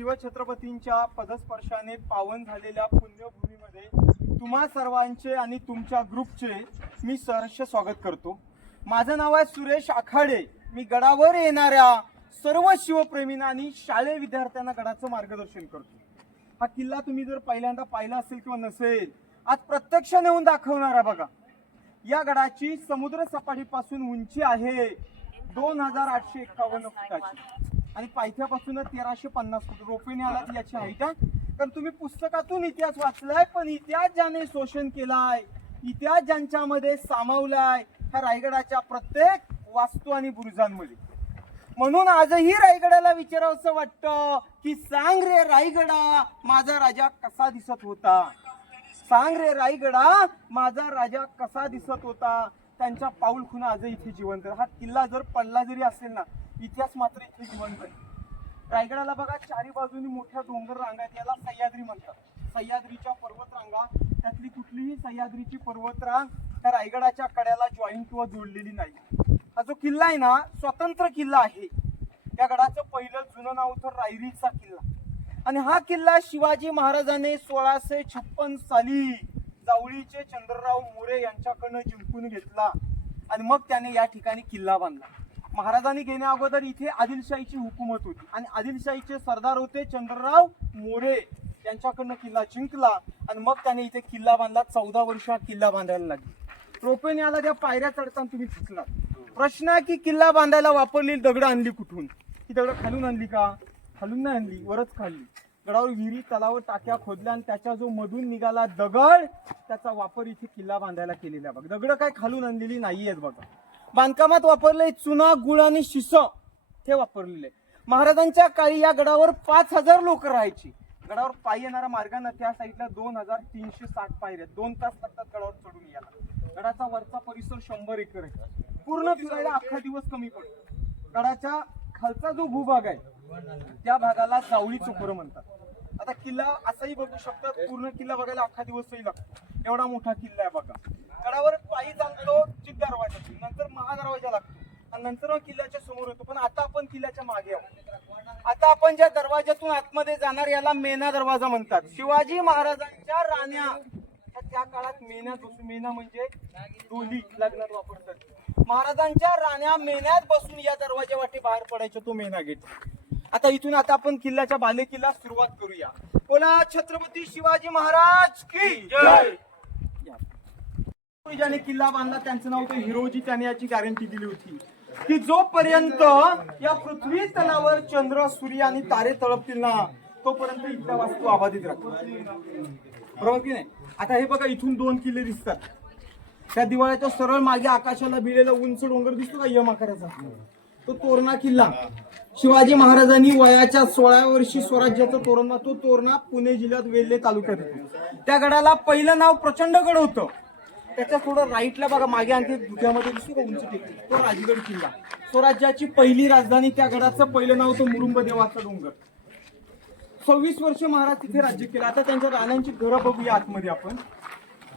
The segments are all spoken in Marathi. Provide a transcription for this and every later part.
शिवछत्रपतींच्या पदस्पर्शाने पावन झालेल्या पुण्यभूमीमध्ये तुम्हा सर्वांचे आणि तुमच्या ग्रुपचे मी सहर्ष स्वागत करतो. माझं नाव आहे सुरेश आखाडे. मी गडावर येणाऱ्या सर्व शिवप्रेमींना आणि शालेय विद्यार्थ्यांना गडाचं मार्गदर्शन करतो. हा किल्ला तुम्ही जर पहिल्यांदा पाहिला असेल किंवा नसेल आज प्रत्यक्ष नेऊन दाखवणार आहे बघा. या गडाची समुद्र सपाटीपासून उंची आहे दोन हजार आठशे एक्कावन्न फुटाची. आणि पायथ्यापासून तेराशे पन्नास फूट रोपेने आला याची हाईट आहे. कारण तुम्ही पुस्तकातून इतिहास वाचलाय पण इतिहास ज्याने शोषण केलाय इतिहास ज्यांच्यामध्ये सामावलाय ह्या रायगडाच्या प्रत्येक वास्तू आणि बुरुजांमध्ये. म्हणून आजही रायगडाला विचारावंसं वाटतं की सांग रे रायगडा माझा राजा कसा दिसत होता? सांग रे रायगडा माझा राजा कसा दिसत होता? त्यांच्या पाऊल खुना आजही इथे जिवंत हा किल्ला जर पडला जरी असेल ना इतिहास मात्र इथे जिवंत आहे. रायगडाला बघा चारी बाजूनी मोठ्या डोंगर रांगा आहेत याला सह्याद्री म्हणतात. सह्याद्रीच्या पर्वत रांगा त्यातली कुठलीही सह्याद्रीची पर्वतरांग त्या रायगडाच्या कड्याला जॉईन किंवा जोडलेली नाही. हा जो किल्ला आहे ना स्वतंत्र किल्ला आहे. या गडाचं पहिलं जुनं नाव होतं रायरीचा किल्ला. आणि हा किल्ला शिवाजी महाराजाने सोळाशे छप्पन साली जावळीचे चंद्रराव मोरे यांच्याकडनं जिंकून घेतला. आणि मग त्याने या ठिकाणी किल्ला बांधला. महाराजांनी घेण्या अगोदर इथे आदिलशाहीची हुकूमत होती. आणि आदिलशाहीचे सरदार होते चंद्रराव मोरे. यांच्याकडनं किल्ला जिंकला आणि मग त्याने इथे किल्ला बांधला. चौदा वर्ष हा किल्ला बांधायला लागली. रोपेने आला त्या पायऱ्या चढताना तुम्ही चुकला प्रश्न आहे की किल्ला बांधायला वापरलेली दगड आणली कुठून? ही दगड खालून आणली का? खालून नाही आणली वरच खाल्ली गडावर विहिरी तलावर टाक्या खोदल्या आणि त्याच्या जो मधून निघाला दगड त्याचा वापर इथे किल्ला बांधायला केलेला आहे. बघ दगड काय खालून आणलेली नाही आहेत बघा. बांधकामात वापरले चुना गुळ आणि शिस हे वापरलेले. महाराजांच्या काळी या गडावर पाच हजार लोक राहायची. गडावर पायी येणाऱ्या मार्गानं त्या साईडला दोन हजार तीनशे साठ पायऱ्या दोन तास लागतात गडावर चढून यायला. गडाचा वरचा परिसर शंभर एकर आहे. पूर्ण फिरायला अख्खा दिवस कमी पडतो. गडाच्या खालचा जो भूभाग आहे त्या भागाला जावळी चोपरं म्हणतात. आता किल्ला असाही बघू शकतात. पूर्ण किल्ला बघायला अख्खा दिवसही लागतो. एवढा मोठा किल्ला आहे बघा. गडावर पायी चालतो चित दरवाजा नंतर महादरवाजा लागतो. आणि नंतर मग किल्ल्याच्या समोर येतो. पण आता आपण किल्ल्याच्या मागे आहोत. आता आपण ज्या दरवाज्यातून आतमध्ये जाणार याला मेना दरवाजा म्हणतात. शिवाजी महाराजांच्या राण्या. त्या काळात मेना बसून मेना म्हणजे डोली लग्नात वापरतात. महाराजांच्या राण्या मेन्यात बसून या दरवाजा वाटे बाहेर पडायचे तो मेना गेट आता इथून आता आपण किल्ल्याच्या बाले किल्ला सुरुवात करूया. बोला छत्रपती शिवाजी महाराज की जय! ज्याने किल्ला बांधला त्यांचं नाव होतं हिरोजी. त्याने याची गॅरंटी दिली होती. की जोपर्यंत या पृथ्वी तलावर चंद्र सूर्य आणि तारे तळपतील ना तोपर्यंत इथल्या वास्तू अबाधित राहतील. बरोबर की नाही? आता हे बघा इथून दोन किल्ले दिसतात. त्या दिवाळ्याच्या सरळ मागे आकाशाला भिलेला उंच डोंगर दिसतो का? यम आकाराचा तो तोरणा किल्ला. शिवाजी महाराजांनी वयाच्या सोळा वर्षी स्वराज्याचं तोरणा तो तोरणा पुणे जिल्ह्यात वेल्हे तालुक्यात त्या गडाला पहिलं नाव प्रचंड गड होतं. त्याच्या थोडं राईटला बघा मागे आणखी दुध्यामध्ये दिसतो का उंच टेकडी तो राजगड किल्ला. स्वराज्याची पहिली राजधानी त्या गडाचं पहिलं नाव होतं मुरुंब देवाचा डोंगर. सव्वीस वर्ष महाराज तिथे राज्य केलं. आता त्यांच्या राण्यांची घरं बघूया आतमध्ये आपण.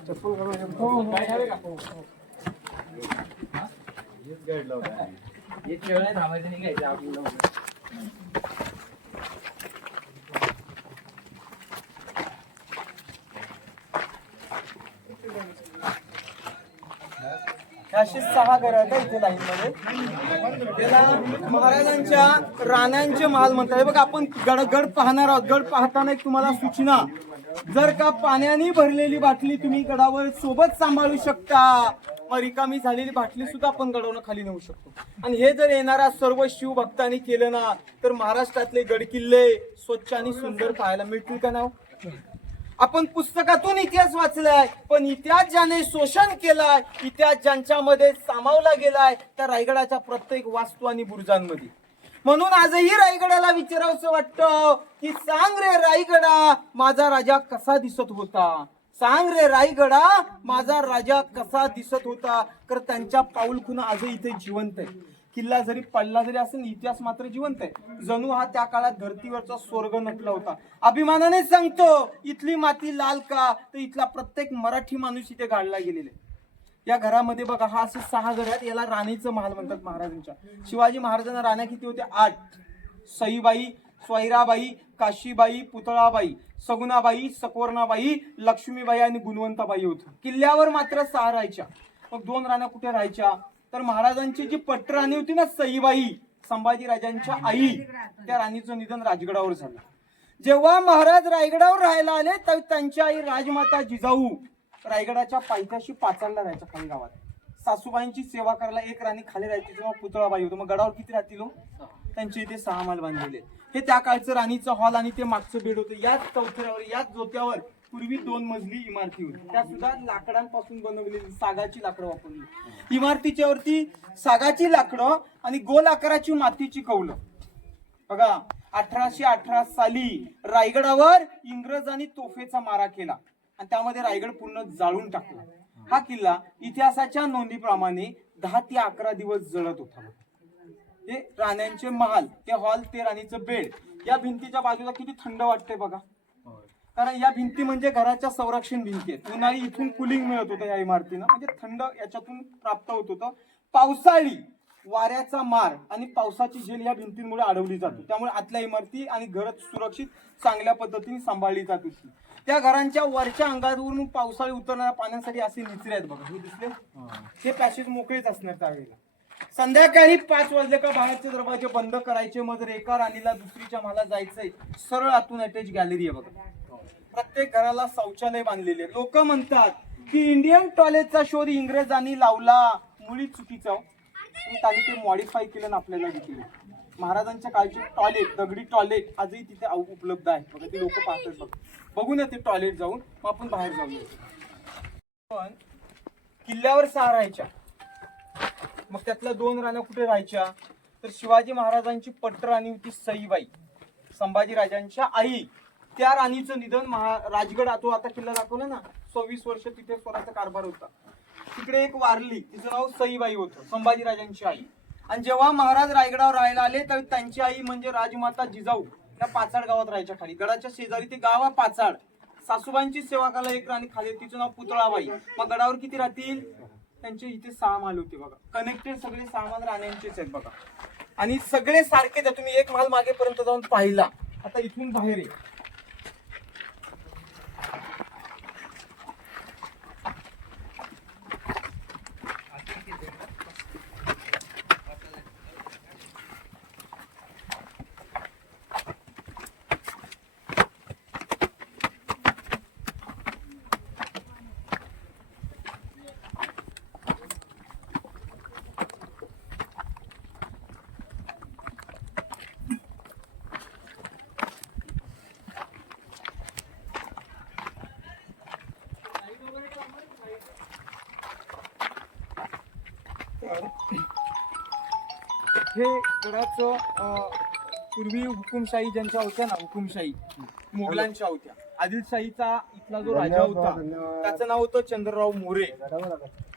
चप्पल घालून हो, हो. काय घाले का? हो, हो. एक वेळ थांबायचं नाही घ्यायचं आपल्याला हे असे सहा घर आहेत इथे लाईनमध्ये. त्याला महाराजांच्या राण्यांचे महाल म्हणतात. बघा आपण गड गड पाहणार आहोत. गड पाहताना एक तुम्हाला सूचना. जर का पाण्याने भरलेली बाटली तुम्ही गडावर सोबत सांभाळू शकता. मग रिकामी झालेली बाटली सुद्धा आपण गडावरून खाली नेऊ शकतो. आणि हे जर येणाऱ्या सर्व शिव भक्तांनी केलं ना तर महाराष्ट्रातले गडकिल्ले स्वच्छ आणि सुंदर पाहायला मिळतील का नाव? आपण पुस्तकातून इतिहास वाचलाय पण इतिहास ज्याने शोषण केलाय इतिहास ज्यांच्यामध्ये सामावला गेलाय त्या रायगडाच्या प्रत्येक वास्तू आणि बुरुजांमध्ये. म्हणून आजही रायगडाला विचारावंसं वाटतं की सांग रे रायगडा माझा राजा कसा दिसत होता? सांग रे रायगडा माझा राजा कसा दिसत होता? तर त्यांच्या पाऊल खुना आजही इथे जिवंत आहे. किल्ला जरी पडला जरी असेल इतिहास मात्र जिवंत आहे. जणू हा त्या काळात धर्तीवरचा स्वर्ग नटला होता. अभिमानाने सांगतो इथली माती लाल का? तर इथला प्रत्येक मराठी माणूस इथे गाडला गेलेला आहे. या घरामध्ये बघा हा असे सहा घर आहेत. याला राणीचं महाल म्हणतात महाराजांच्या. शिवाजी महाराजांना राण्या किती होत्या? आठ. सईबाई स्वैराबाई काशीबाई पुतळाबाई सगुणाबाई सकवर्णाबाई लक्ष्मीबाई आणि गुणवंताबाई होत. किल्ल्यावर मात्र सहा राहायच्या. मग दोन राण्या कुठे राहायच्या? तर महाराजांची जी पट्ट राणी होती ना सईबाई संभाजी राजांच्या आई त्या राणीचं निधन राजगडावर झालं. जेव्हा महाराज रायगडावर राहायला आले तर त्यांची आई राजमाता जिजाऊ रायगडाच्या पायथ्याशी पाचाडला राहायच्या खाली गावात. सासूबाईंची सेवा करायला एक राणी खाली राहायची तेव्हा पुतळाबाई होतो. मग गडावर किती राहतील हो? त्यांचे इथे सहा माल बांधलेले हे त्या काळचं राणीचं हॉल आणि ते मागचं बेड होतं. याच चौथऱ्यावर याच जोत्यावर पूर्वी दोन मजली इमारती होती. त्या सुद्धा लाकडांपासून बनवलेली सागाची लाकडं वापरली. इमारतीच्या वरती सागाची लाकडं आणि गोल आकाराची मातीची कौलं. बघा अठराशे अठरा साली रायगडावर इंग्रजांनी तोफेचा मारा केला. आणि त्यामध्ये रायगड पूर्ण जाळून टाकला. हा किल्ला इतिहासाच्या नोंदीप्रमाणे दहा ते अकरा दिवस जळत होता. हे राण्यांचे महाल ते हॉल ते राणीचं बेड या भिंतीच्या बाजूला किती थंड वाटते बघा. कारण या भिंती म्हणजे घराच्या संरक्षण भिंती आहेत उन्हाळी इथून कुलिंग मिळत होतं या इमारतीनं. म्हणजे थंड याच्यातून प्राप्त होत होतं. पावसाळी वाऱ्याचा मार आणि पावसाची झेल या भिंतींमुळे अडवली जातो. त्यामुळे आतल्या इमारती आणि घर सुरक्षित चांगल्या पद्धतीने सांभाळली जात होती. त्या घरांच्या वरच्या अंगावरून पावसाळी उतरणाऱ्या पाण्यासाठी असे निचरे आहेत बघा. हे दिसले? हे पॅसेज मोकळेच असणार त्यावेळेला. संध्याकाळी पाच वाजले का बाहेरचे दरवाजे बंद करायचे. मग जर एका राणीला दुसरीच्या मला जायचंय सरळ आतून अटॅच गॅलरी आहे बघा. प्रत्येक घराला शौचालय बांधलेले. लोक म्हणतात की इंडियन टॉयलेटचा शोध इंग्रजांनी लावला. मुळी चुकीचा हो. त्यांनी ते मॉडिफाय केलं आणि आपल्याला दिले महाराजांच्या काळचे टॉयलेट दगडी टॉयलेट आजही तिथे आव- उपलब्ध आहे. बघा ते लोक पाहतात बघ. बघू ना ते टॉयलेट जाऊन. मग आपण बाहेर जाऊया. पण किल्ल्यावर सहा राहायच्या. मग त्यातल्या दोन राण्या कुठे राहायच्या? तर शिवाजी महाराजांची पटराणी होती सईबाई. संभाजी राजांच्या आई. त्या राणीचं निधन महा राजगड तो आता किल्ला दाखवला ना सव्वीस वर्ष तिथे स्वतःचा कारभार होता. तिकडे एक वारली तिचं नाव सईबाई होतं संभाजी राजांची आई. आणि जेव्हा महाराज रायगडावर राहायला आले तर त्यांची आई म्हणजे राजमाता जिजाऊ त्या पाचाड गावात राहायच्या खाली. गडाच्या शेजारी ते गाव आहे पाचाड. सासूबाईंची सेवा करायला एक राणी खाली तिचं नाव पुतळाबाई. मग गडावर किती राहतील? त्यांचे इथे सहा माल होते बघा. कनेक्टेड सगळे सहा माल राण्यांचेच आहेत बघा. आणि सगळे सारखे जर तुम्ही एक माल मागेपर्यंत जाऊन पाहिला. आता इथून बाहेर आहे. हे गडाचं पूर्वी हुकुमशाही ज्यांच्या होत्या ना हुकुमशाही मोगलांच्या होत्या. आदिलशाहीचा इथला जो राजा होता त्याचं नाव होतं चंद्रराव मोरे.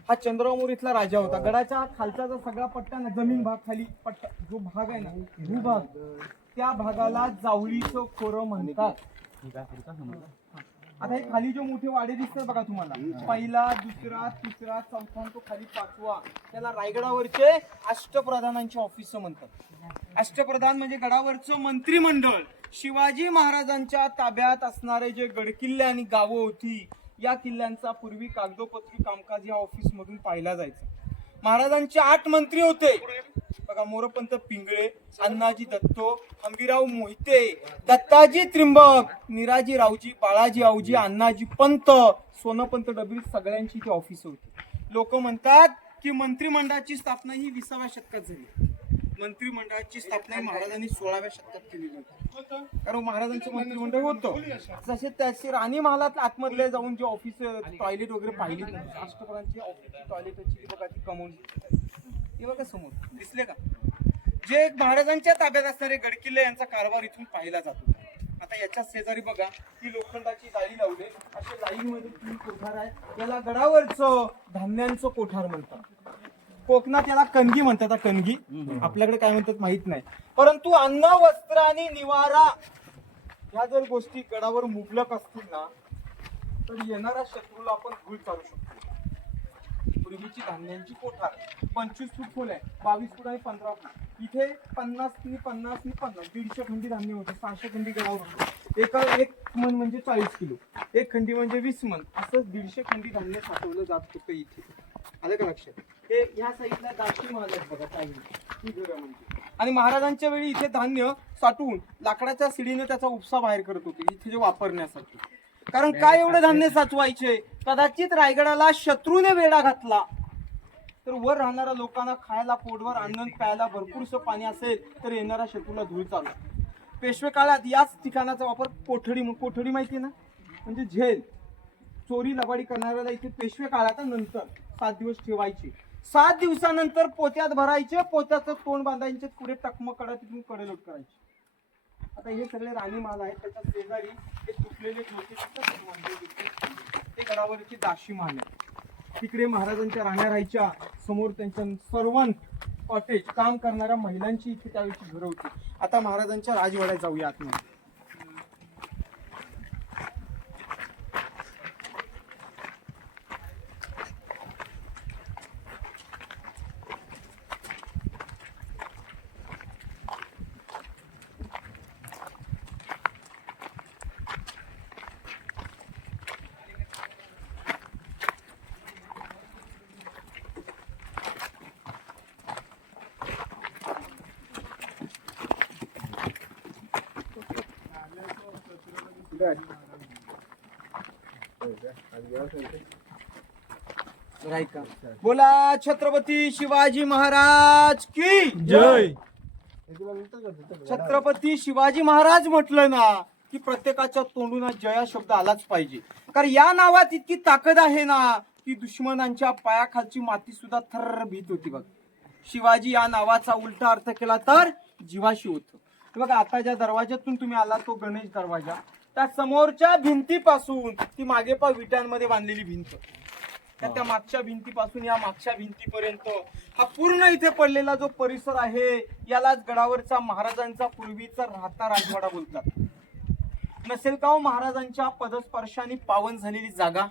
हा चंद्रराव मोरे इथला राजा होता. गडाच्या खालचा जो सगळा पट्टा ना जमीन भाग खाली पट्टा जो भाग आहे ना भूभाग त्या भागाला जावळीचं खोरं म्हणतात. आता हे खाली जो मोठे वाडे दिसतात बघा तुम्हाला. पहिला दुसरा तिसरा चौथा आणि तो खाली पाचवा. त्याला रायगडावरचे अष्टप्रधानांचे ऑफिस म्हणतात. अष्टप्रधान म्हणजे गडावरचं मंत्रिमंडळ. शिवाजी महाराजांच्या ताब्यात असणारे जे गडकिल्ले आणि गावं होती या किल्ल्यांचा पूर्वी कागदोपत्री कामकाज या ऑफिस मधून पाहिला जायचा. महाराजांचे आठ मंत्री होते. बघा मोरपंत पिंगळे अण्णाजी दत्तो हंबीराव मोहिते दत्ताजी त्रिंबक निराजी रावजी बाळाजी आऊजी अण्णाजी पंत सोनपंत डबरी सगळ्यांची ती ऑफिस होती. लोक म्हणतात की मंत्रिमंडळाची स्थापना ही विसाव्या शतकात झाली. मंत्रिमंडळाची स्थापना ही महाराजांनी सोळाव्या शतकात केली होती कारण महाराजांचं मंत्रिमंडळ होतं. जसे त्याचे राणी महालात आतमधले जाऊन जे ऑफिस टॉयलेट वगैरे पाहिली राष्ट्रपतींची ऑफिस टॉयलेटची बघा ती कमवली. हे बघा समोर दिसले का? जे एक महाराजांच्या ताब्यात असणारे गडकिल्ले यांचा कारभार इथून पाहिला जातो. आता याच्या शेजारी बघा ही लोखंडाची जाळी लावली. असे लाईन मध्ये तीन कोठार आहे याला गडावरचं धान्यांचं कोठार म्हणतात. कोकणात याला कणगी म्हणतात. हा कणगी आपल्याकडे काय म्हणतात माहीत नाही. परंतु अन्न वस्त्र आणि निवारा ह्या जर गोष्टी गडावर मुबलक असतील ना तर येणाऱ्या शत्रूला आपण धूळ चालू शकतो. पूर्वीची धान्यांची कोठार. पंचवीस फूट खोल आहे. बावीस फूट आणि पंधरा फूट. इथे पन्नास नि पन्नास नि पन्नास. दीडशे खंडी धान्य होतं. सहाशे खंडी गळावर होतं. एका एक मन म्हणजे चाळीस किलो. एक खंडी म्हणजे वीस मन. असं दीडशे खंडी धान्य साठवलं जात होतं इथे. आलं का लक्षात? हे ह्या साईडला दाशी महाराज आहेत बघा काही ही घरं म्हणजे. आणि महाराजांच्या वेळी इथे धान्य साठवून लाकडाच्या सिडीने त्याचा उपसा बाहेर करत होते इथे जे वापरण्यासाठी. कारण काय एवढं धान्य साचवायचे? कदाचित रायगडाला शत्रूने वेढा घातला. तर वर राहणाऱ्या लोकांना खायला पोटवर अन्न प्यायला भरपूरसं पाणी असेल तर येणाऱ्या शत्रूला धूळ चालू. पेशवे काळात याच ठिकाणाचा वापर कोठडी कोठडी माहिती ना? म्हणजे झेल. चोरी लबाडी करणाऱ्याला इथे पेशवे काळात नंतर सात दिवस ठेवायचे. सात दिवसानंतर पोत्यात भरायचे पोत्याचं तोंड बांधायचे पुढे टकमक कडा तिथून कडेलोट करायचे. आता हे सगळे राणीमाल आहेत त्याच्या शेजारी हे तुटलेले ठोके ते गडावरची दाशी माल आहे. तिकडे महाराजांच्या राण्या राहायच्या समोर त्यांच्या सर्वांत कॉटेज काम करणाऱ्या महिलांची इथे त्यावेळी घर होती. आता महाराजांच्या राजवाड्यात जाऊया आतमध्ये बोला छत्रपती शिवाजी महाराज की? जय. छत्रपती शिवाजी महाराज म्हटलं ना की प्रत्येकाच्या तोंडून हा जया शब्द आलाच पाहिजे. कारण या नावात इतकी ताकद आहे ना की दुश्मनांच्या पायाखालची माती सुद्धा थर्र भीत होती बघ. शिवाजी या नावाचा उलटा अर्थ केला तर जीवाशी होतो. बघा आता ज्या दरवाज्यातून तुम्ही आला तो गणेश दरवाजा. त्या समोरच्या भिंतीपासून ती मागे पा विटांमध्ये बांधलेली भिंत. त्या त्या मागच्या भिंतीपासून या मागच्या भिंतीपर्यंत. हा पूर्ण इथे पडलेला जो परिसर आहे यालाच गडावरचा महाराजांचा पूर्वीचा राहता राजवाडा बोलतात. नसेल का हो महाराजांच्या पदस्पर्शाने पावन झालेली जागा.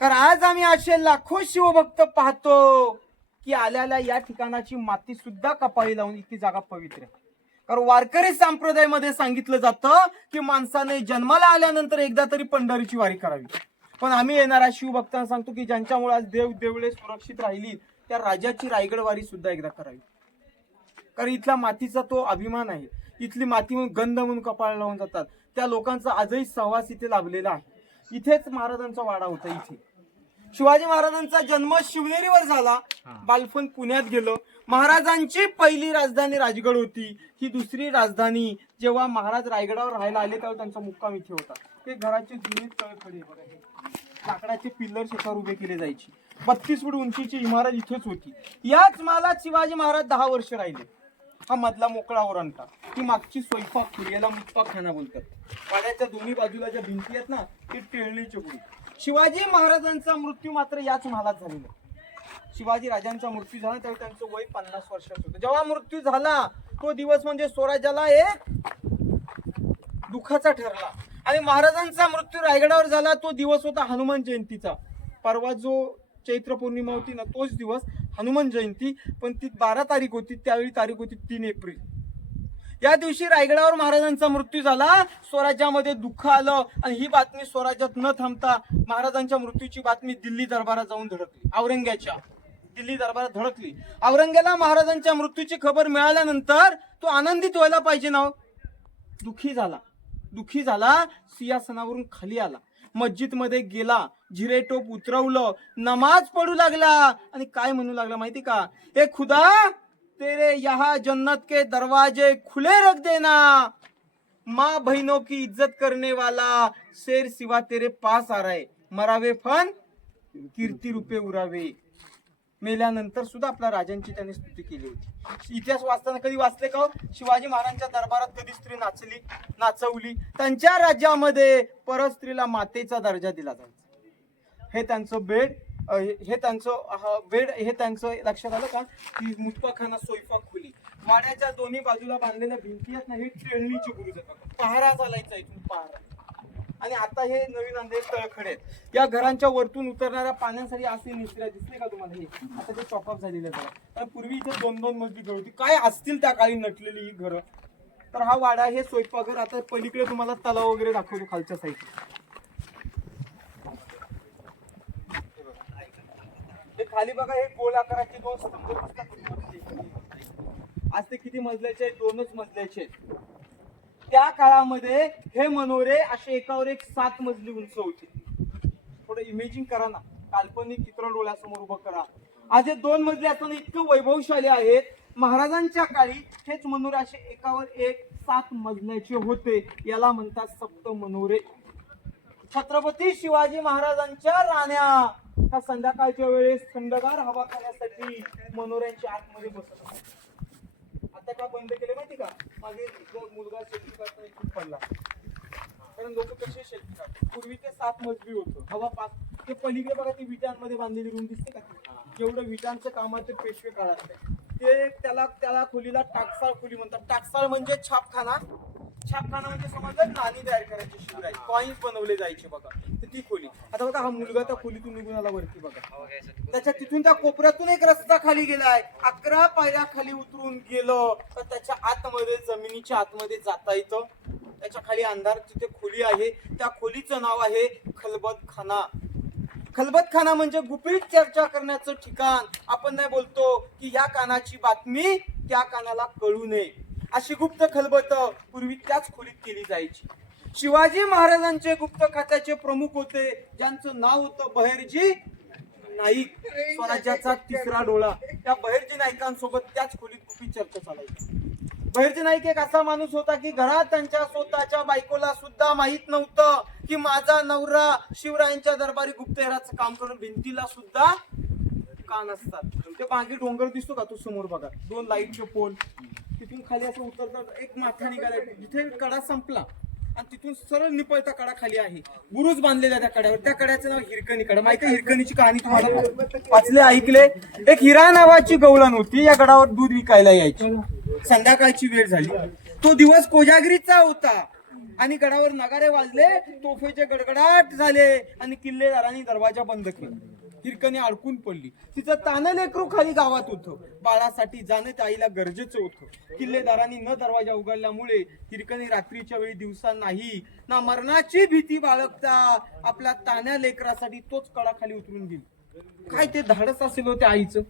कारण आज आम्ही असे लाखो शिवभक्त पाहतो की आल्याला या ठिकाणाची माती सुद्धा कपाळी लावून इतकी जागा पवित्र आहे. कारण वारकरी संप्रदायामध्ये सांगितलं जातं की माणसाने जन्माला आल्यानंतर एकदा तरी पंढरीची वारी करावी. पण आम्ही येणाऱ्या शिवभक्तांना सांगतो की ज्यांच्यामुळे आज देव देवळे सुरक्षित राहिली त्या राजाची रायगड वारी सुद्धा एकदा करावी. कारण इथल्या मातीचा तो अभिमान आहे. इथली माती म्हणून गंध म्हणून कपाळ लावून जातात. त्या लोकांचा आजही सहवास इथे लाभलेला आहे. इथेच महाराजांचा वाडा होता इथे. शिवाजी महाराजांचा जन्म शिवनेरीवर झाला. बालपण पुण्यात गेलं. महाराजांची पहिली राजधानी राजगड होती. ही दुसरी राजधानी जेव्हा महाराज रायगडावर राहायला आले तेव्हा त्यांचा मुक्काम इथे होता. ते घराचे जुने तळखडे लाकडाचे पिल्लर शेतावर उभे केले जायचे. बत्तीस फूट उंचीची इमारत इथेच होती. याच मालात शिवाजी महाराज दहा वर्ष राहिले. हा मधला मोकळा ओरंटा ती मागची स्वयंपाक खोली याला मुक्पाखाना बोलतात. वाड्याच्या दोन्ही बाजूला ज्या भिंती आहेत ना ती टेळणीची खोली शिवाजी महाराजांचा मृत्यू मात्र याच महालात झालेला शिवाजी राजांचा मृत्यू झाला त्यावेळी त्यांचं वय पन्नास वर्षाचं होतं. जेव्हा मृत्यू झाला तो दिवस म्हणजे स्वराज्याला एक दुःखाचा ठरला. आणि महाराजांचा मृत्यू रायगडावर झाला तो दिवस होता हनुमान जयंतीचा. परवा जो चैत्र पौर्णिमा होती ना तोच दिवस हनुमान जयंती पण ती बारा तारीख होती त्यावेळी तारीख होती तीन एप्रिल. या दिवशी रायगडावर महाराजांचा मृत्यू झाला स्वराज्यामध्ये दुःख आलं आणि ही बातमी स्वराज्यात न थांबता महाराजांच्या मृत्यूची बातमी दिल्ली दरबारात जाऊन धडकली. औरंग्याच्या. दिल्ली दरबारात धडकली. औरंग्याला महाराजांच्या मृत्यूची खबर मिळाल्यानंतर तो आनंदित व्हायला पाहिजे ना हो. दुखी झाला. दुखी झाला सिंहासनावरून खाली आला. मस्जिदमध्ये गेला झिरेटोप उतरवलं नमाज पडू लागला. आणि काय म्हणू लागला माहिती का? हे खुदा तेरे या जन्नत के दरवाजे खुले रख देना. माँ बहनों की इज्जत करने वाला शेर सिवा तेरे पास आ रहा है. मरावे फन कीर्ती रुपे उरावे. मेल्यानंतर सुद्धा आपल्या राजांची त्यांनी स्तुती केली होती. इतिहास वाचताना कधी वाचले का हो? शिवाजी महाराजांच्या दरबारात कधी स्त्री नाचली नाचवली? त्यांच्या राज्यामध्ये परत स्त्रीला मातेचा दर्जा दिला जायचा. हे त्यांचं बेड हे त्यांचं हा, बेड हे त्यांचं लक्षात आलं का? की मुतपाखाना सोयपाक खोली. वाड्याच्या दोन्ही बाजूला बांधलेल्या भिंती आहेत ना हे ट्रेननीची गुरु जातात पहारा चालायचा इथून पहारा. आणि आता हे नवीन अंधे तळखडे आहेत. या घरांच्या वरतून उतरणाऱ्या पाण्यासाठी असे निसऱ्या दिसले का तुम्हाला? हे आता ते चॉकअप झालेले तर पूर्वी इथे दोन दोन मजली घर होती. काय असतील त्या काळी नटलेली ही घरं? तर हा वाडा हे स्वयंपाकघर आता पलीकडे तुम्हाला तलाव वगैरे दाखवतो खालच्या साईडला खाली बघा हे गोल आकाराचे दोन स्तंभ आज ते किती मजल्याचे आहेत? दोनच मजल्याचे आहेत. त्या काळामध्ये हे मनोरे असे एकावर एक सात मजली उंच होते. थोडं इमेजिंग करा ना. काल्पनिक चित्रण डोळ्यासमोर उभं करा. आज हे दोन मजले असताना इतकं वैभवशाली आहेत. महाराजांच्या काळी हेच मनोरे असे एकावर एक सात मजल्याचे होते. याला म्हणतात सप्त मनोरे. छत्रपती शिवाजी महाराजांच्या राण्या. ह्या संध्याकाळच्या वेळेस थंडगार हवा खाण्यासाठी मनोऱ्यांच्या आतमध्ये बसत असतात आता का बंद केले माहिती का मागे मुलगा शेती करताना पडला. कारण लोक कसे शेती करतात? पूर्वी ते सात मजली होतं. हवा पाच ते पलीकडे बघा ती विटांमध्ये बांधलेली रूम दिसते का जेवढं विटांचं कामात ते पेशवे काळात ते त्याला त्याला खोलीला टाकसाळ खोली म्हणतात. टाकसाळ म्हणजे छापखाना. छापखाना म्हणजे समजा नाणी तयार करायची शिवराय. कॉईन्स बनवले जायचे बघा. तर ती खोली. आता बघा हा मुलगा त्या खोलीतून निघून आला वरती बघा. त्याच्या तिथून त्या कोपऱ्यातून एक रस्ता खाली गेलाय. अकरा पायऱ्या खाली उतरून गेलं तर त्याच्या आतमध्ये जमिनीच्या आतमध्ये जाता येतं. त्याच्याखाली अंधार तिथे खोली आहे. त्या खोलीचं नाव आहे खलबत खाना खलबत खाना म्हणजे गुपित चर्चा करण्याचं ठिकाण. आपण नाही बोलतो की या कानाची बातमी त्या कानाला कळू नये. अशी गुप्त खलबत पूर्वी त्याच खोलीत केली जायची. शिवाजी महाराजांचे गुप्त खात्याचे प्रमुख होते ज्यांचं नाव होतं बहिर्जी नाईक. स्वराज्याचा तिसरा डोळा. त्या बहिर्जी नाईकांसोबत त्याच खोलीत गुपित चर्चा चालायची. बहिर्जी नाईक एक असा माणूस होता की घरात त्यांच्या स्वतःच्या बायकोला सुद्धा माहीत नव्हतं की माझा नवरा शिवरायांच्या दरबारी गुप्तहेराचं काम करून भिंतीला सुद्धा कान असतात ते मागे डोंगर दिसतो का तू समोर बघा. दोन लाईटचे पोल. तिथून खाली असं उतरतात एक माथा निघाला. जिथे कडा संपला आणि तिथून सरळ निपळता कडा खाली आहे. बुरुज बांधलेला त्या कड्यावर. त्या कड्याचं नाव हिरकणी कडा माहिती आहे हिरकणीची कहाणी तुम्हाला? वाचले ऐकले. एक हिरा नावाची गवळण होती. या गडावर दूध विकायला यायची. संध्याकाळची वेळ झाली. तो दिवस कोजागिरीचा होता. आणि गडावर नगारे वाजले. तोफेचे गडगडाट झाले. आणि किल्लेदारांनी दरवाजा बंद केला. हिरकणी अडकून पडली. तिचं तानं लेकरू खाली गावात होतं. बाळासाठी जाणं त्या आईला गरजेचं होतं. किल्लेदारांनी न दरवाजा उघडल्यामुळे हिरकणी रात्रीच्या वेळी दिवसा नाही ना मरणाची भीती बाळगता आपल्या तान्या लेकरासाठी तोच कडा खाली उतरून गेली. काय ते धाडस असेल होते आईचं?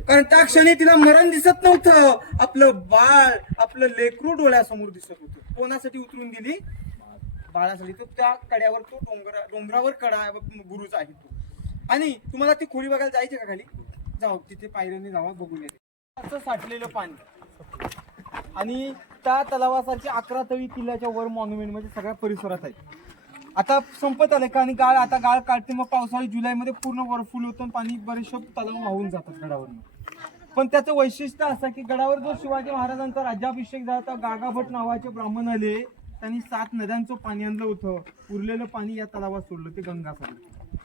कारण त्या क्षणी तिला मरण दिसत नव्हतं. आपलं बाळ आपलं लेकरू डोळ्यासमोर दिसत होतं. कोणासाठी उतरून गेली? बाळासाठी. तर त्या कड्यावर तो डोंगरा डोंगरावर कडा आहे, गुरुच आहे तो. आणि तुम्हाला ती खोली बघायला जायची का खाली? जाऊ तिथे पायऱ्याने जावा बघून येते. असं साठलेलं पाणी. आणि त्या तलावासारखी अकरा तळी किल्ल्याच्या वर मॉन्युमेंटमध्ये सगळ्या परिसरात आहेत. आता संपत आले का आणि गाळ आता गाळ काढते मग पावसाळी जुलैमध्ये पूर्ण वर फुल होतं आणि पाणी बरेचसे तलाव वाहून जातात गडावरनं. पण त्याचं वैशिष्ट्य असं की गडावर जो शिवाजी महाराजांचा राज्याभिषेक झाला तर गागाभट नावाचे ब्राह्मण आले त्यांनी सात नद्यांचं पाणी आणलं होतं. उरलेलं पाणी या तलावात सोडलं ते गंगासागर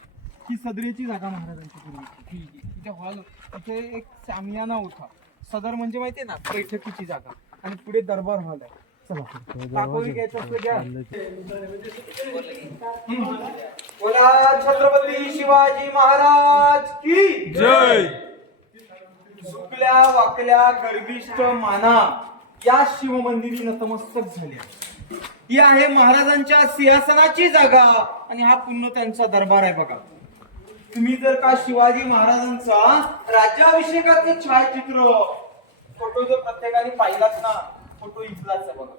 ही सदरेची जागा महाराजांची तिथे हॉल तिथे एक सामियाना होता. सदर म्हणजे माहितीये ना बैठकीची जागा. आणि पुढे दरबार हॉल आहे. चला. घ्यायचं असलं घ्या हम्म. बोला छत्रपती शिवाजी महाराज की? जय. झुकल्या वाकल्या गर्विष्ठ माना या शिवमंदिरी नतमस्तक झाल्या ही आहे महाराजांच्या सिंहासनाची जागा आणि हा पुन्हा त्यांचा दरबार आहे बघा. तुम्ही जर का शिवाजी महाराजांचा राज्याभिषेकाचे छायाचित्र फोटो जर प्रत्येकाने पाहिलात ना फोटो इथलाच बघा.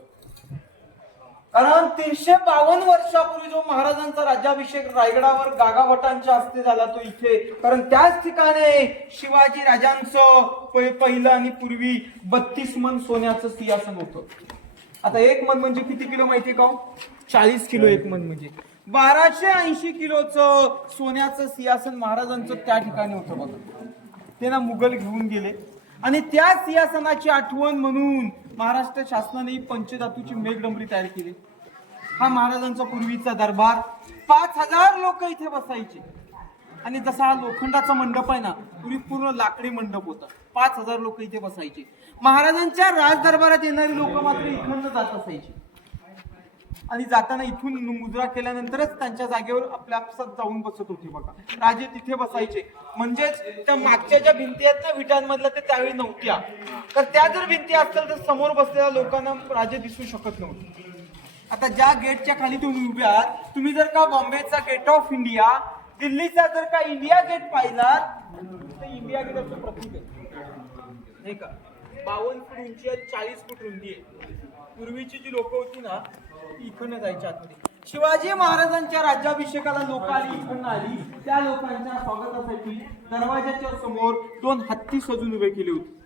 कारण तीनशे बावन्न वर्षापूर्वी जो महाराजांचा राज्याभिषेक रायगडावर गागाभटांच्या हस्ते झाला तो इथे. कारण त्याच ठिकाणी शिवाजी राजांचं पहिलं आणि पूर्वी बत्तीस मन सोन्याचं सिंहासन होतं. आता एक मन म्हणजे किती किलो माहितीये का हो? चाळीस किलो एक मन म्हणजे. बाराशे ऐंशी किलोचं सोन्याचं सिंहासन महाराजांचं त्या ठिकाणी होतं बघा. ते ना मुघल घेऊन गेले. आणि त्या सिंहासनाची आठवण म्हणून महाराष्ट्र शासनाने पंचधातूची मेघडंबरी तयार केली. हा महाराजांचा पूर्वीचा दरबार. पाच हजार लोक इथे बसायचे. आणि जसा हा लोखंडाचा मंडप आहे ना पूर्वी पूर्ण लाकडी मंडप होता. पाच हजार लोक इथे बसायचे. महाराजांच्या राज दरबारात येणारी लोक मात्र इकडनं जात असायची. आणि जाताना इथून मुद्रा केल्यानंतरच त्यांच्या जागेवर आपल्या आपसात जाऊन बसत होते बघा. राजे तिथे बसायचे. म्हणजेच त्या मागच्या ज्या भिंती आहेत ना विटांमधल्या ते त्यावेळी नव्हत्या. तर त्या जर भिंती असतील तर समोर बसलेल्या लोकांना राजे दिसू शकत नव्हते. आता ज्या गेटच्या खाली तुम्ही उभे आहात तुम्ही जर का बॉम्बेचा गेट ऑफ इंडिया दिल्लीचा जर का इंडिया गेट पाहिला तर इंडिया गेटचं प्रतीक आहे. नाही का? बावन्न फूट उंची आहे चाळीस फूट रुंदी आहे. पूर्वीची जी लोक होती ना इकडनं जायच्या आतमध्ये. शिवाजी महाराजांच्या राज्याभिषेकाला लोक आली इकडनं आली. त्या लोकांच्या स्वागतासाठी दरवाजाच्या समोर दोन हत्ती सजून उभे केले होते.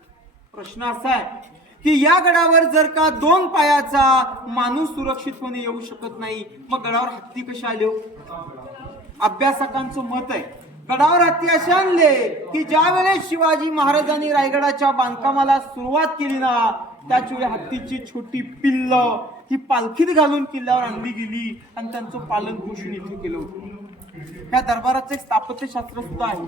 प्रश्न असा आहे की या गडावर जर का दोन पायाचा माणूस सुरक्षितपणे येऊ शकत नाही मग गडावर हत्ती कशा आले हो? अभ्यासकांचं मत आहे. गडावर हत्ती असे आणले की ज्या वेळेस शिवाजी महाराजांनी रायगडाच्या बांधकामाला सुरुवात केली ना त्याच वेळी हत्तीची छोटी पिल्ल ही पालखीत घालून किल्ल्यावर आणली गेली आणि त्यांचं पालन पोषण इथे केलं होतं. या दरबाराचं एक स्थापत्यशास्त्र सुद्धा आहे.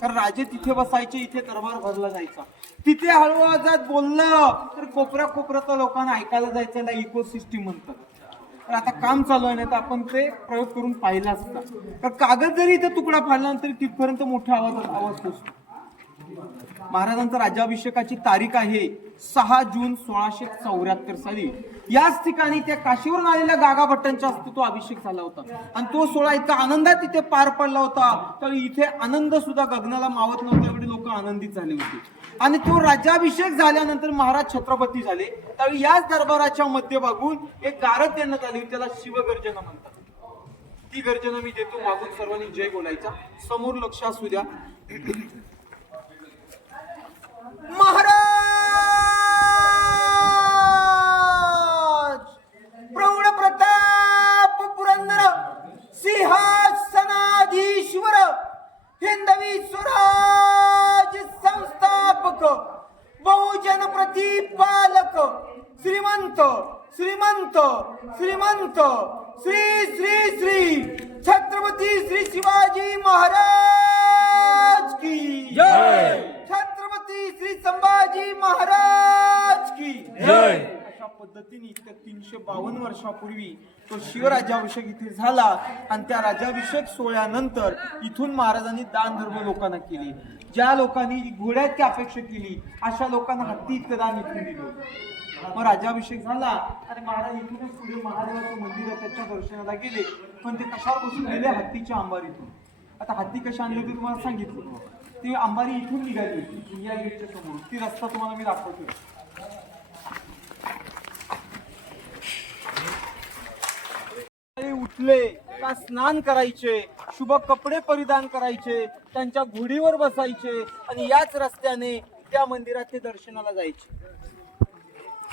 कारण राजे तिथे बसायचे इथे दरबार भरला जायचा. तिथे हळू आजात बोललं तर कोपऱ्या कोपऱ्यातल्या लोकांना ऐकायला जायचं याला इको सिस्टीम म्हणतात. तर आता काम चालू आहे ना तर आपण ते प्रयोग करून पाहिला असता तर कागद जरी इथे तुकडा फाडल्यानंतर तिथपर्यंत मोठ्या आवाजात आवाज पोचतो. महाराजांचा राज्याभिषेकाची तारीख आहे सहा जून सोळाशे चौऱ्याहत्तर साली. याच ठिकाणी त्या काशीवरून आलेल्या गागा भट्टांच्या हस्ते तो अभिषेक झाला होता. आणि तो सोहळा इतका आनंदात तिथे पार पडला होता तर इथे आनंद सुद्धा गगनाला मावत नव्हता एवढे लोक आनंदित झाले होते. आणि तो राज्याभिषेक झाल्यानंतर महाराज छत्रपती झाले. त्यावेळी याच दरबाराच्या मध्यभागून एक गारद देण्यात आली त्याला शिवगर्जना म्हणतात. ती गर्जना मी देतो मागून सर्वांनी जय बोलायचा. समोर लक्ष असू द्या. महाराज प्रौढ प्रताप पुरंदर सिंहासनाधीश्वर हिंदवी स्वराज संस्थापक बहुजन प्रतिपालक श्रीमंत श्रीमंत श्रीमंत श्री श्री श्री छत्रपती श्री शिवाजी महाराज की जय. छत्रपती श्री संभाजी महाराज की. जय. अशा पद्धतीने त्या तीनशे बावन्न वर्षापूर्वी तो शिवराज्याभिषेक इथे झाला आणि त्या राज्याभिषेक सोहळ्यानंतर इथून महाराजांनी दान धर्म लोकांना केली. ज्या लोकांनी घोड्याची अपेक्षा केली अशा लोकांना हत्ती इतकं दान इथून दिलं. मग राज्याभिषेक झाला आणि महाराज इथूनच पुढे महादेवाचं मंदिर आहे त्याच्या दर्शनाला गेले. पण ते कशावर बसून गेले? हत्तीच्या अंबारीतून. आता हत्ती कशा आणली होती तुम्हाला सांगितलं. ती अंबारी इथून निघाली होती या गेटच्या समोर. ती रस्ता तुम्हाला मी दाखवतो उठले का स्नान करायचे शुभ कपडे परिधान करायचे त्यांच्या घोडीवर बसायचे आणि याच रस्त्याने त्या मंदिरात ते दर्शनाला जायचे.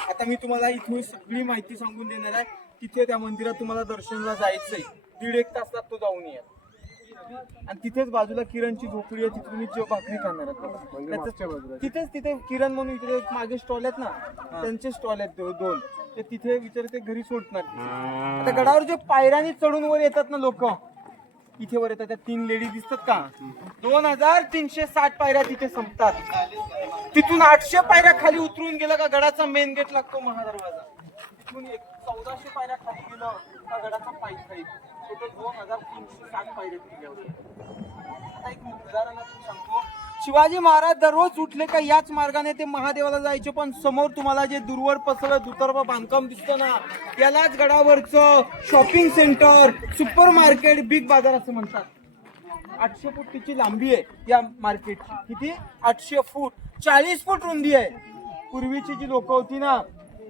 आता मी तुम्हाला इथून सगळी माहिती सांगून देणार आहे तिथे त्या मंदिरात तुम्हाला दर्शनाला जायचंय. दीड एक तास लागतो जाऊन या आणि तिथेच बाजूला किरणची झोपडी आहे तिथे तुम्ही भाकरी खाणार आहात. त्याचं- तिथेच तिथे किरण म्हणून इथे मागे स्टॉल आहेत ना त्यांचे स्टॉल आहेत दो- दोन. ते तिथे विचार ते घरी सोडणार. आता गडावर जे पायऱ्याने चढून वर येतात ना लोक इथे वर येतात. त्या तीन लेडी दिसतात का? दोन हजार तीनशे साठ पायऱ्या तिथे संपतात. तिथून आठशे पायऱ्या खाली उतरून गेलं का गडाचा मेन गेट लागतो महादरवाजा. तिथून एक चौदाशे पायऱ्या खाली गेलं गडाचा पाय खाली. टोटल दोन हजार तीनशे साठ पायऱ्या केल्या होत्या आता एक उदाहरण सांगतो. शिवाजी महाराज दररोज उठले का याच मार्गाने ते महादेवाला जायचे पण समोर तुम्हाला जे दूरवर पसरलं दुतर्फ बांधकाम दिसतं ना यालाच गडावरचं shopping centre supermarket big Bazaar असं म्हणतात. आठशे फूट तिची लांबी आहे या मार्केटची किती? आठशे फूट. चाळीस फूट रुंदी आहे. पूर्वीची जी लोक होती ना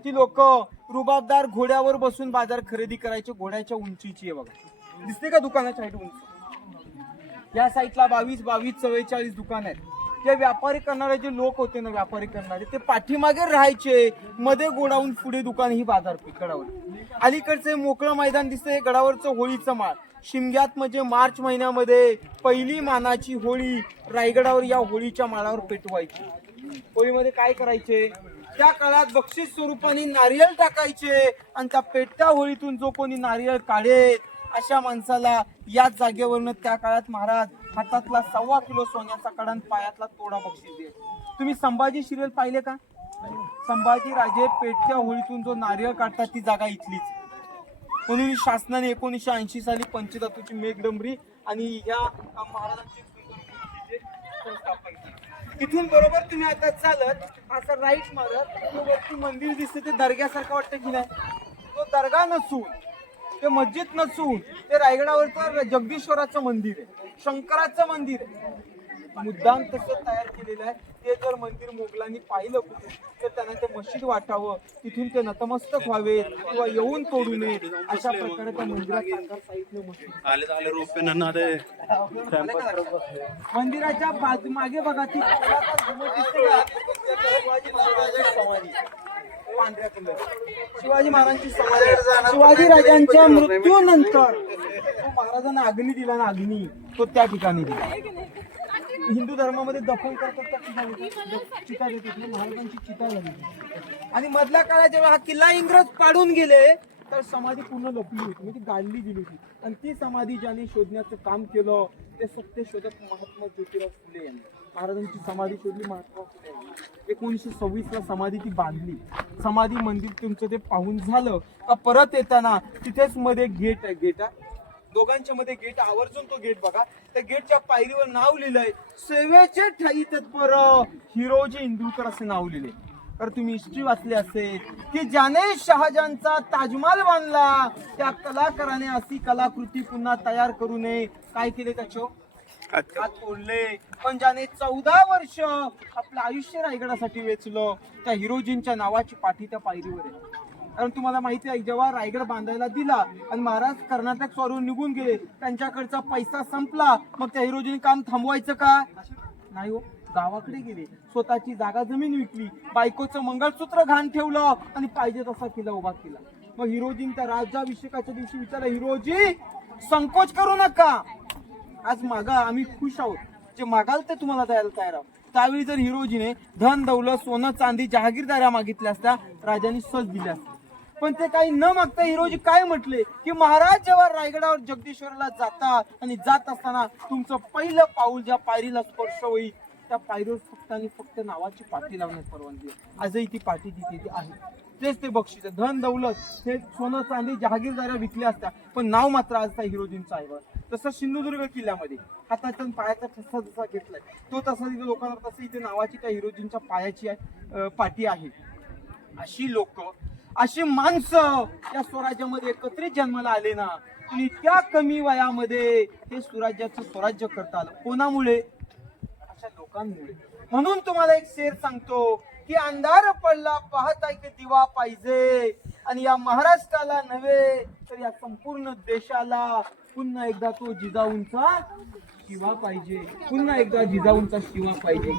ती लोक रुबाबदार घोड्यावर बसून बाजार खरेदी करायचे घोड्याच्या उंचीची आहे बघा. दिसते का दुकानाच्या हाईट उंच? या साईडला बावीस बावीस चव्वेचाळीस दुकान आहेत. जे व्यापारी करणारे जे लोक होते ना व्यापारी करणारे ते पाठीमागे राहायचे. मध्ये गोडाऊन पुढे दुकान ही बाजारपेठ गडावर. अलीकडचे मोकळं मैदान दिसते गडावरचं होळीचं माळ. शिमग्यात म्हणजे मार्च महिन्यामध्ये पहिली मानाची होळी रायगडावर या होळीच्या माळावर पेटवायची. होळीमध्ये काय करायचे? त्या काळात बक्षीस स्वरूपाने नारियल टाकायचे आणि त्या पेटत्या होळीतून जो कोणी नारियल काढेल अशा माणसाला याच जागेवरनं त्या काळात महाराज हातातला सव्वा किलो सोन्याचा कडा आणि पायातला तोडा बक्षीस दे तुम्ही संभाजी सिरियल पाहिले का? संभाजी राजे पेटच्या होळीतून जो नारियल काढतात ती जागा इथलीच. म्हणून शासनाने एकोणीसशे ऐंशी साली पंचधातूची मेघडंबरी आणि ह्या महाराजांची संस्थापन तिथून बरोबर तुम्ही आता चालत असं राईट मारत वरती मंदिर दिसते ते दर्ग्यासारखं वाटतं की नाही. तो दर्गा नसून ते मस्जिद नसून ते रायगडावरचं जगदीश्वराचं मंदिर आहे शंकराचं मंदिर आहे. मुद्दाम तसं तयार केलेलं आहे. ते जर मंदिर मोगलांनी पाहिलं कुठे तर त्यांना ते मशीद वाटावं तिथून ते नतमस्तक व्हावे किंवा येऊन तोडू नये अशा प्रकारे त्या मंदिरात मंदिराच्या बाजू मागे बघा ती? शिवाजी महाराजांची समाधी. पांढऱ्या कलर शिवाजी महाराजांची समाधी. शिवाजी राजांच्या मृत्यूनंतर महाराजांना अग्नी दिला ना अग्नी तो त्या ठिकाणी दिला. हिंदू धर्मामध्ये दफन करतात चिता चिता देतात महाराजांची चिता झाली. आणि मधल्या काळात जेव्हा हा किल्ला इंग्रज पाडून गेले तर समाधी पूर्ण लपली होती. म्हणजे गाडली गेली होती. आणि ती समाधी ज्याने शोधण्याचं काम केलं ते सत्य शोधक महात्मा ज्योतिराव फुले यांनी. महाराजांची समाधी शोधली महात्मा फुले यांनी. एकोणीसशे सव्वीस ला समाधी ती बांधली. समाधी मंदिर तुमचं ते पाहून झालं. का परत येताना तिथेच मध्ये गेट आहे गेट आहे. दोघांच्या मध्ये गेट आवर्जून तो गेट बघा. त्या गेटच्या पायरीवर नाव लिहिलंय सेवेचे ठाई तत्पर हिरोजी इंदुरकर असे नाव लिहिले. तर तुम्ही हिस्ट्री वाचली असेल की ज्याने शहाजहानचा ताजमहाल बांधला त्या कलाकाराने अशी कलाकृती पुन्हा तयार करू नये. काय केले त्याच्या फोडले पण ज्याने चौदा वर्ष आपलं आयुष्य रायगडासाठी वेचलं त्या हिरोजींच्या नावाची पाठी त्या पायरीवर आहे. कारण तुम्हाला माहिती आहे जेव्हा रायगड बांधायला दिला आणि महाराज कर्नाटक सोडून निघून गेले त्यांच्याकडचा पैसा संपला. मग त्या हिरोजीने काम थांबवायचं का? नाही हो गावाकडे गेले. स्वतःची जागा जमीन विकली. बायकोचं मंगळसूत्र घाण ठेवलं आणि पाहिजे तसा किल्ला उभा केला. मग हिरोजीन त्या राज्याभिषेकाच्या दिवशी विचारलं हिरोजी संकोच करू नका. आज मागा आम्ही खुश आहोत. जे मागाल ते तुम्हाला द्यायला तयार आहोत. त्यावेळी जर हिरोजीने धन दौलत सोनं चांदी जहागीरदाऱ्या मागितल्या असत्या राजाने सज दिल्या असत्या पण ते काही न मागता हिरोजी काय म्हटले? की महाराज जेव्हा रायगडावर जगदीश्वरला जाता आणि जात असताना तुमचं पहिलं पाऊल ज्या पायरीला स्पर्श होईल त्या पायरीवर फक्त आणि फक्त नावाची पाठी लावण्यास परवानगी आजही ती पाठी तिथे आहे. तेच ते बक्षीस धन दौलत हे सोनं चांदी जहागीरदाऱ्या विकल्या असत्या. पण नाव मात्र आज त्या हिरोजींचं आहे तसं सिंधुदुर्ग किल्ल्यामध्ये हाताचा पायाचा ठसा जसा घेतलाय तो तसा तिथे लोकांना तसं इथे नावाची त्या हिरोजींच्या पायाची आहे, पाठी आहे. अशी लोक अशी माणसं या स्वराज्यामध्ये एकत्रित जन्माला आले ना. आणि त्या कमी वयामध्ये हे स्वराज्याचं स्वराज्य करता आलं. कोणामुळे? अशा लोकांमुळे. म्हणून तुम्हाला एक शेर सांगतो की अंधार पडला पाहताय की दिवा पाहिजे. आणि या महाराष्ट्राला नव्हे तर या संपूर्ण देशाला पुन्हा एकदा तो जिजाऊंचा शिवा पाहिजे. पुन्हा एकदा जिजाऊंचा शिवा पाहिजे.